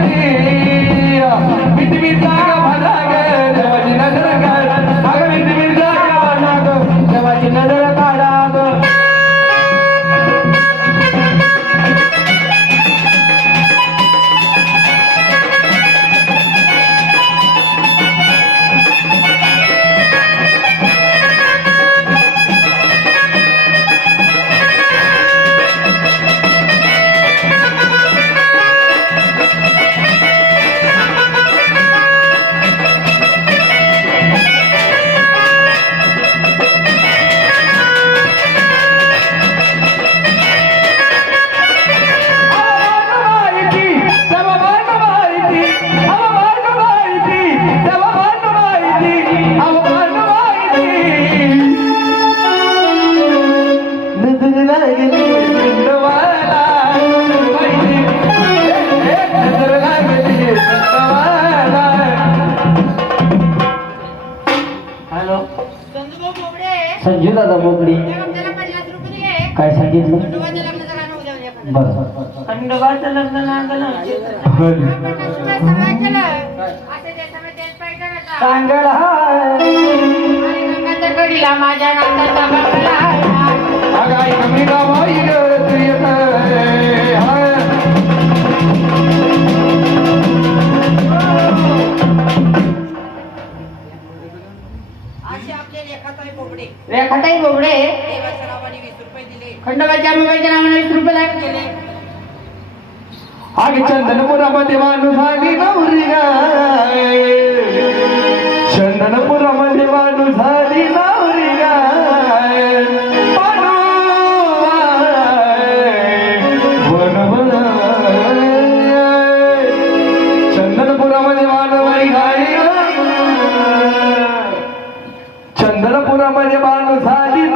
هيءا بتويتا दादा बोगडी. काय सांगितलं? बरं. खंडोबाचं लग्न सांगायला माझ्या कोबडे खंडोबाच्या चंदनपुरामध्ये माणूस चंदनपुरामध्ये माणूस आली नवरी चंदनपुरामध्ये मानवाई गाय. पुरामध्ये माणूस आली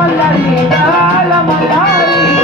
మల్లరి బాల మల్లరి